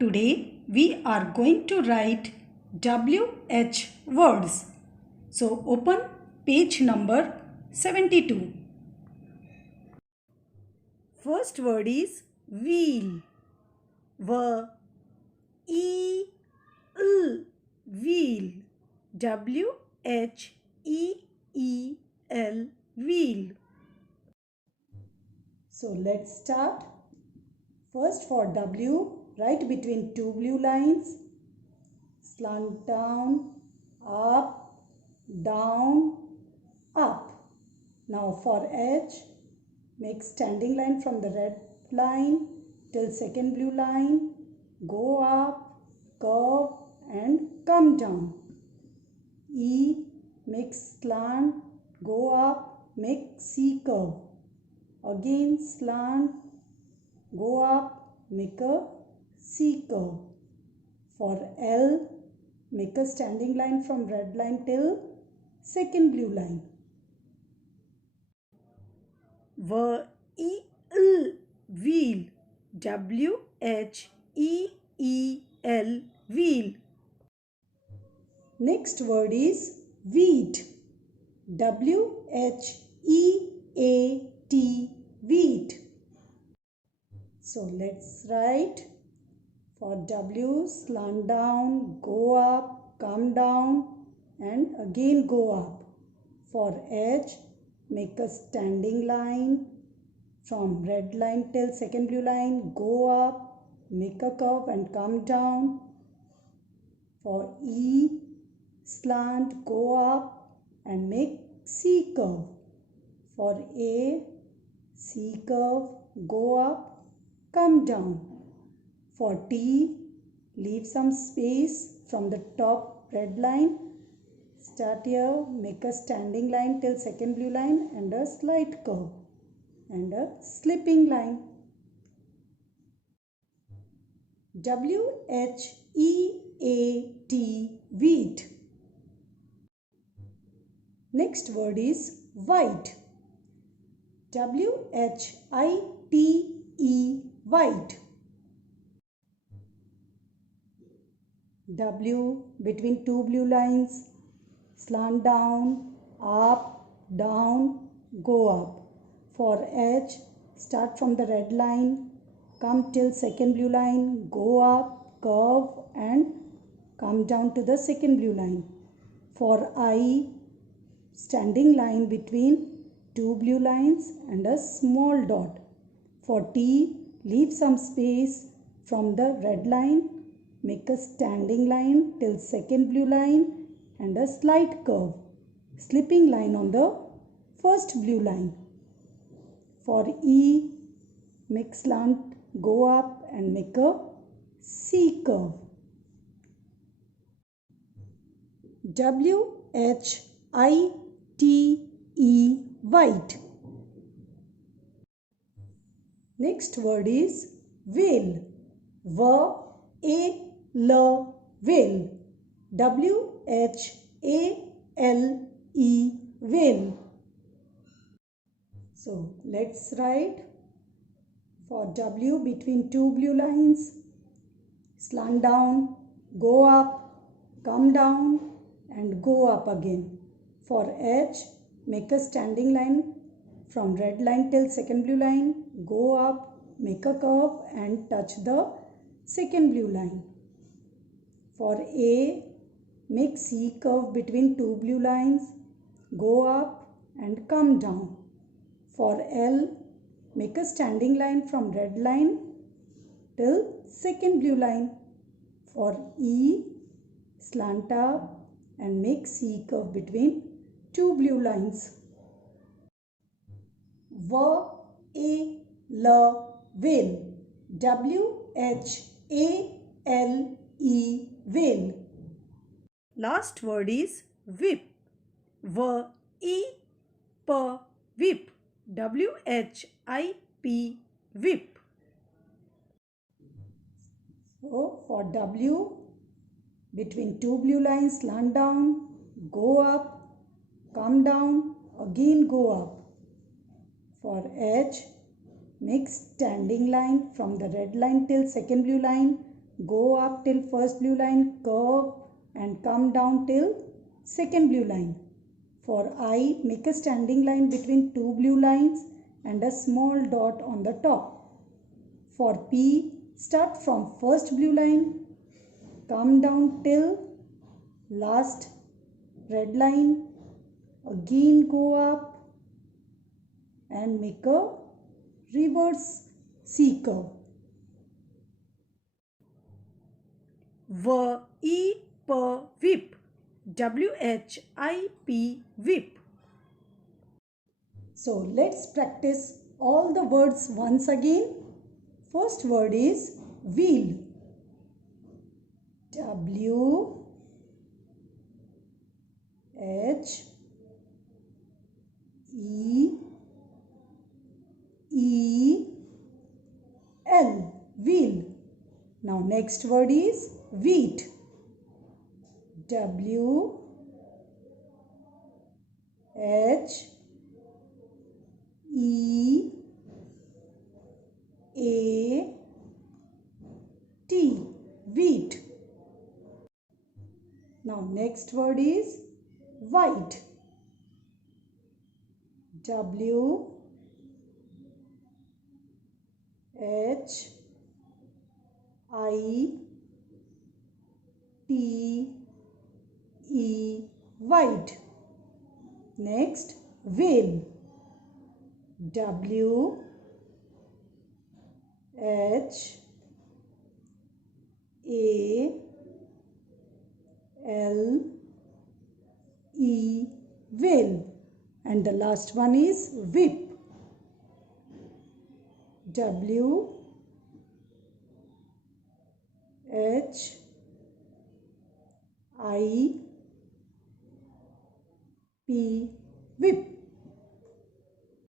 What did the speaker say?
Today we are going to write WH words. So open page number 72. First word is wheel. W E L wheel. WHEEL wheel. So let's start. First for W, write between two blue lines, slant down, up, down, up. Now for H, make standing line from the red line till second blue line, go up, curve and come down. E, make slant, go up, make C curve. Again slant, go up, make a C curve. For L, make a standing line from red line till second blue line. Wheel, wheel. WHEEL wheel. Next word is wheat. WHEAT wheat. So let's write. For W, slant down, go up, come down and again go up. For H, make a standing line from red line till second blue line, go up, make a curve and come down. For E, slant, go up and make C curve. For A, C curve, go up, come down. For T, leave some space from the top red line. Start here, make a standing line till second blue line and a slight curve and a slipping line. WHEAT wheat. Next word is white. WHITE white. W between two blue lines, slant down, up, down, go up. For H, start from the red line, come till second blue line, go up, curve and come down to the second blue line. For I, standing line between two blue lines and a small dot. For T, leave some space from the red line, make a standing line till second blue line and a slight curve, slipping line on the first blue line. For E, make slant, go up and make a C curve. WHITE white. Next word is whale. Whale. WHALE whale. So let's write. For W between two blue lines, slant down, go up, come down and go up again. For H, make a standing line from red line till second blue line, go up, make a curve and touch the second blue line. For A, make C curve between two blue lines, go up and come down. For L, make a standing line from red line till second blue line. For E, slant up and make C curve between two blue lines. Whale. WHALE whale. Last word is whip. Whip. Whip. WHIP whip. So for W, between two blue lines, slant down, go up, come down, again go up. For H, make standing line from the red line till second blue line, go up till first blue line, curve and come down till second blue line. For I, make a standing line between two blue lines and a small dot on the top. For P, start from first blue line, come down till last red line, again go up and make a reverse C curve. Whip, WHIP, whip. So let's practice all the words once again. First word is wheel. W H E L, wheel. Now next word is wheat. W H E A T, wheat. Now next word is white. W H I T E, white. Next, whale. W H A L E, whale. And the last one is whip. W H I P, whip.